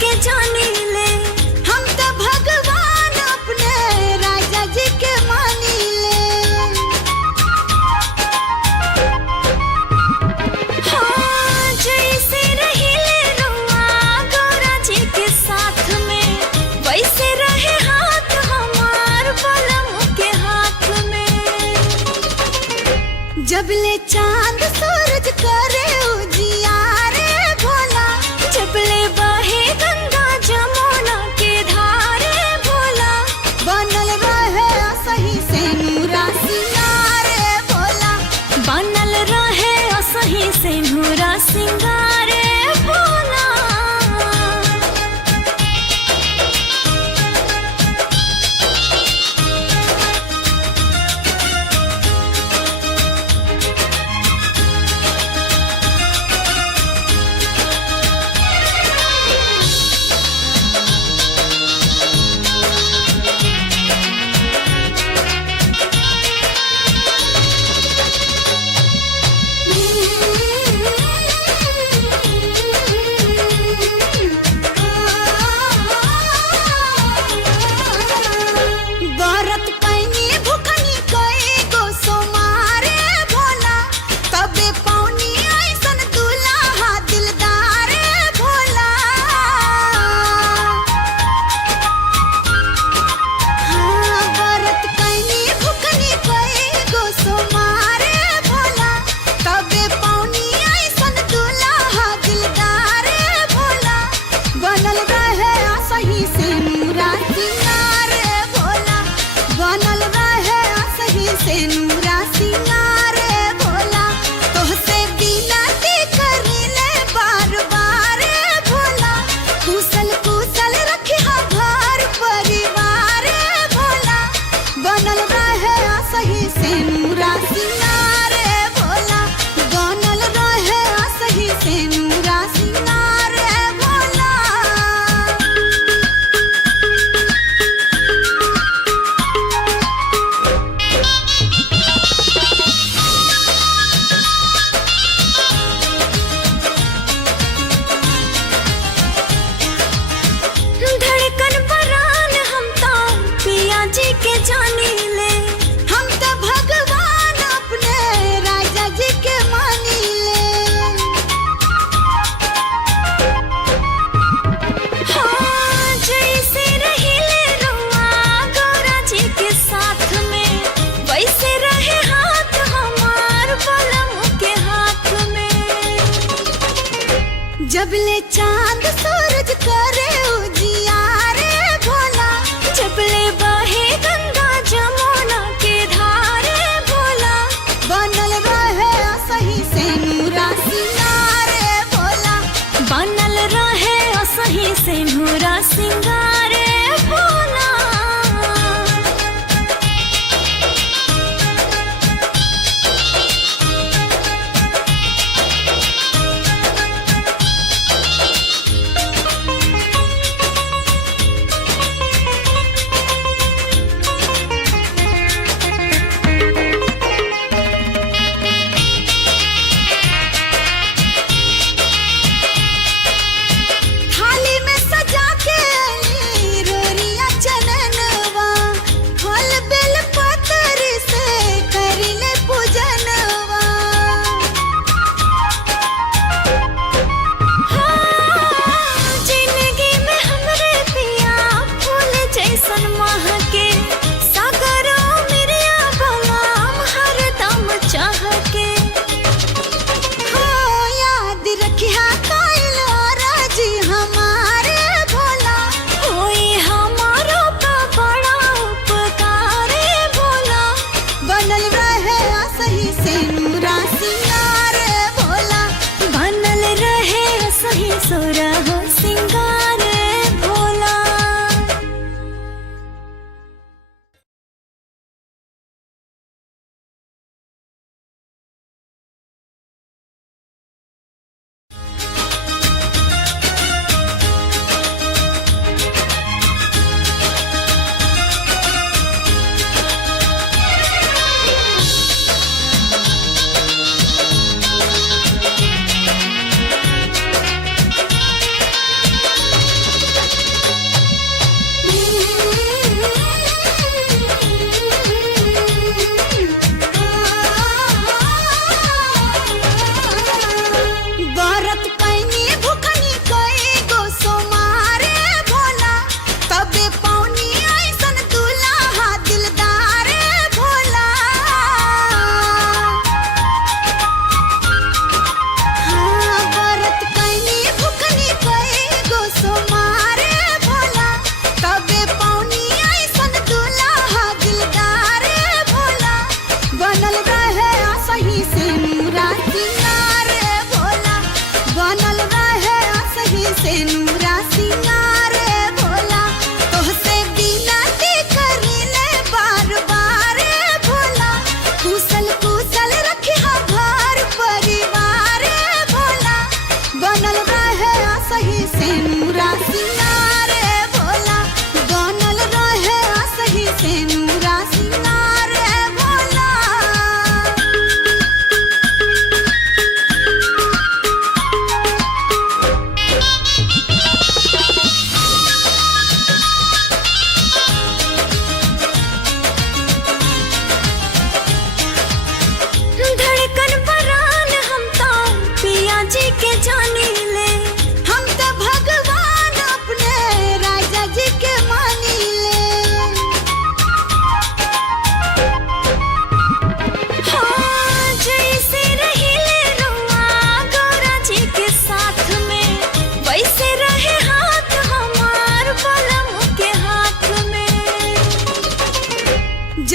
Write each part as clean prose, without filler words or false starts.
के जानी ले, हम तो भगवान अपने राजा जी के मानी ले। हाँ, जैसे रही ले रुआ गौरा जी के साथ में, वैसे रहे हाथ हमार बलम के हाथ में। जब ले चांद सूरज करे उजियारे भोला, जब ले बहे गंगा जमुना के धारे भोला, बनल रहे असही से नूरा सिंगारे भोला, बनल रहे असही से नूरा सिंगारे भोला। व्रत पैनी भुखनी कई गो सोमारे भोला, तबे पौनी ऐसन दुल्हा दिलदारे भोला। हाँ, व्रत पैनी भुखनी कई गो सोमारे भोला, तबे पौनी ऐसन दुल्हा दिलदारे भोला, बनल रहे असही से नूरा सिंगारे भोला, बनल रहे असही से नूरा सिंगारे भोला। तोहसे बिनती करिले बार बार भोला, कुशल कुशल रखिहा घर परिवार भोला, बनल रहे असही से नूरा सिंगारे भोला, बनल रहे असही से नूरा सिंगारे भोला। धड़कन परान हम तो पिया जी के जानी ले, हम तो भगवान अपने राजा जी के मानी ले। हाँ, जैसे रही ले रुआ गौरा जी के साथ में, वैसे रहे हाथ हमार बलम के हाथ में। जब ले चांद सूरज करे उजियारे भोला, जब ले बहे गंगा जमुना के धारे भोला, बनल रहे असही से नूरा सिंगारे भोला, बनल रहे असही से नूरा सिंगारे भोला। थाली में सजा के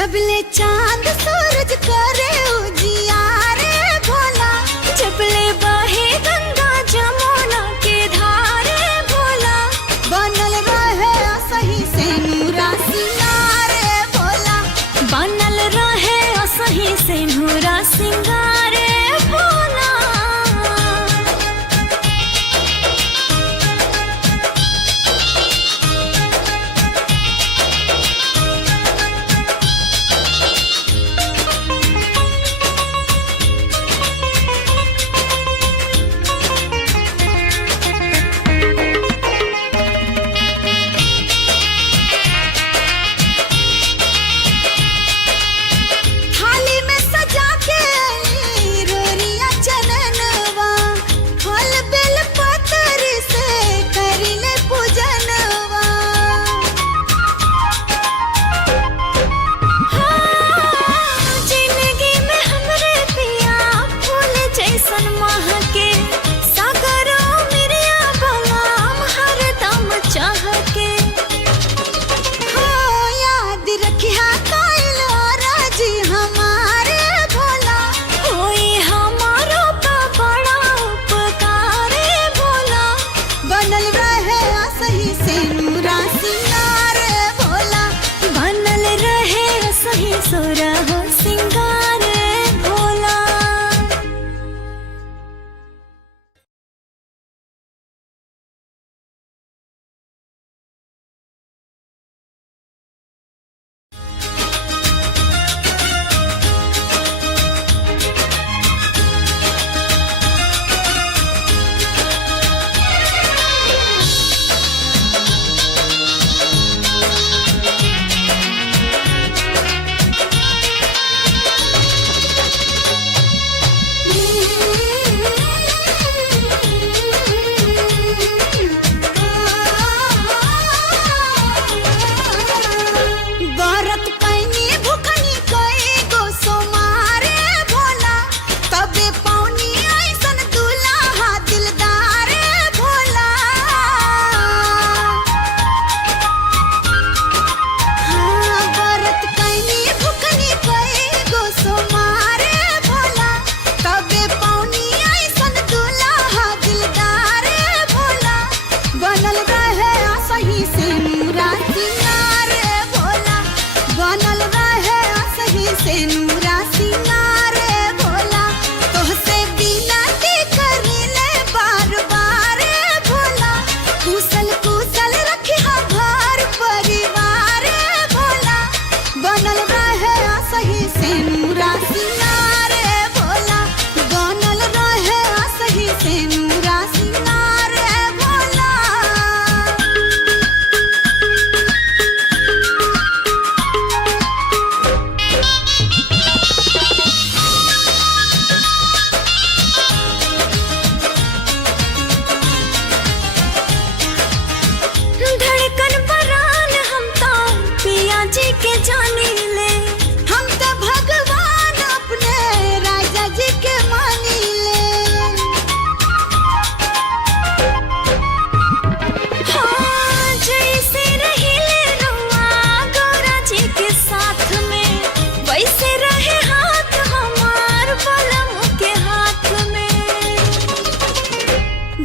जबले चांद सूरज करे उजियारे भोला, जबले बहे गंगा जमुना के धारे भोला, बनल रहे सही से नूरा सिंगारे भोला, बनल रहे सही से नूरा सिंगारे भोला।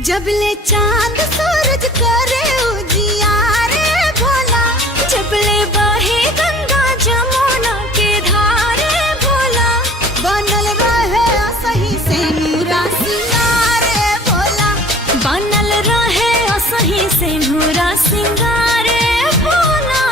जबले चांद सूरज करे उजियारे भोला, जबले बहे गंगा जमुना के धारे भोला, बनल रहे सही से नूरा सिंगारे भोला, बनल रहे सही से नूरा सिंगारे भोला।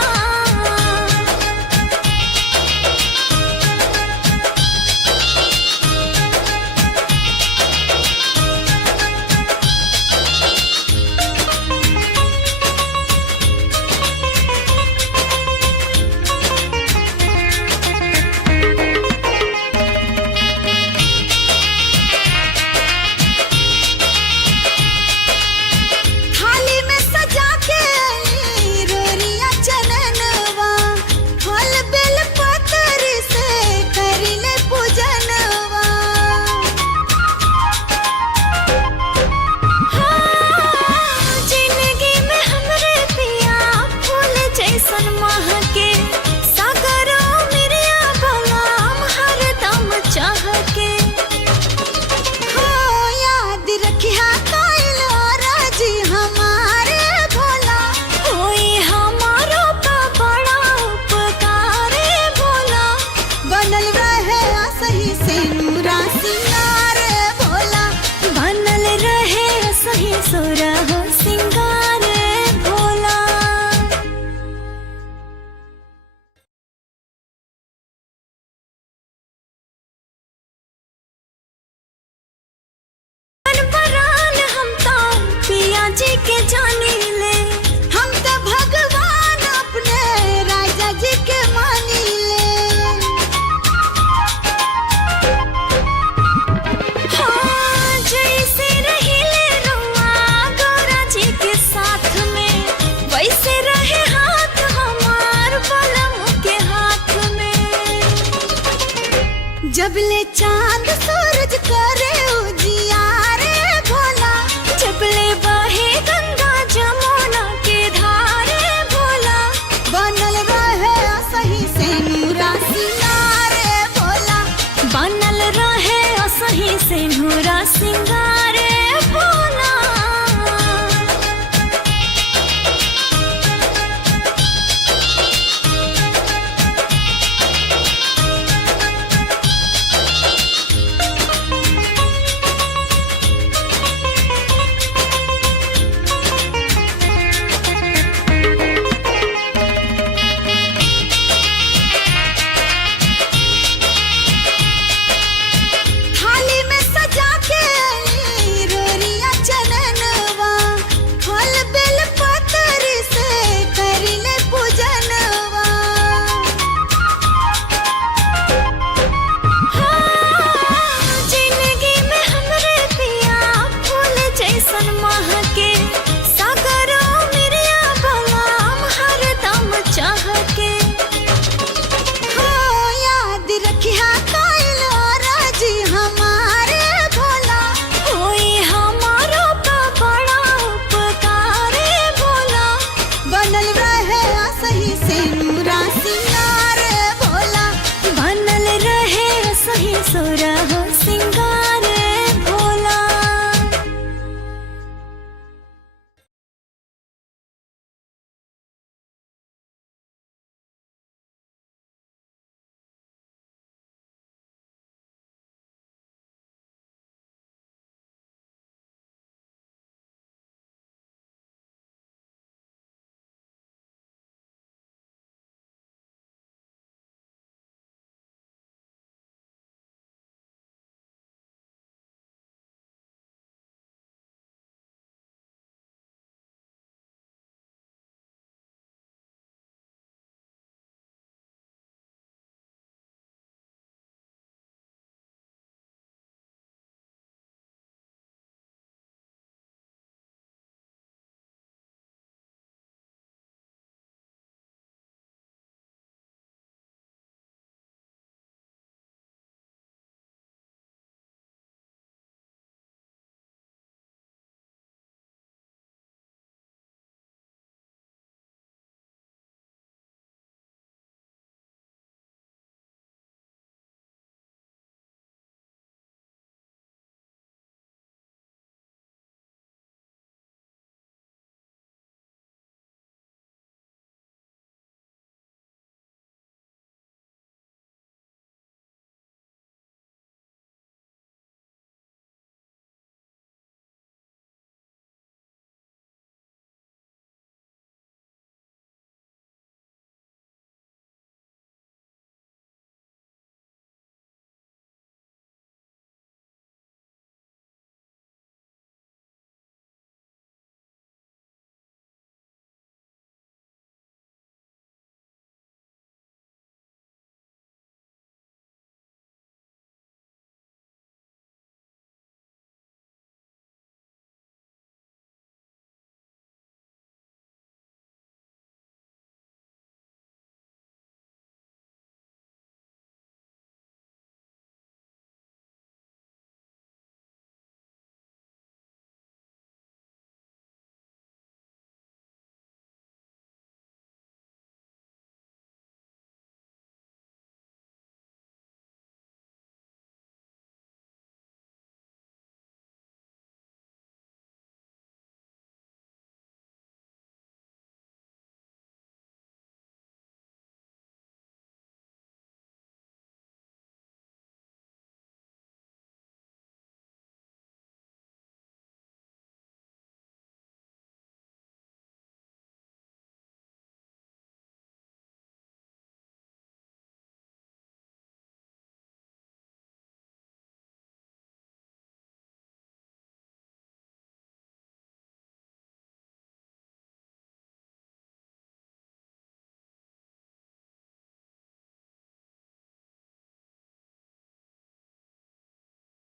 थाली में सजा के जब ले चांद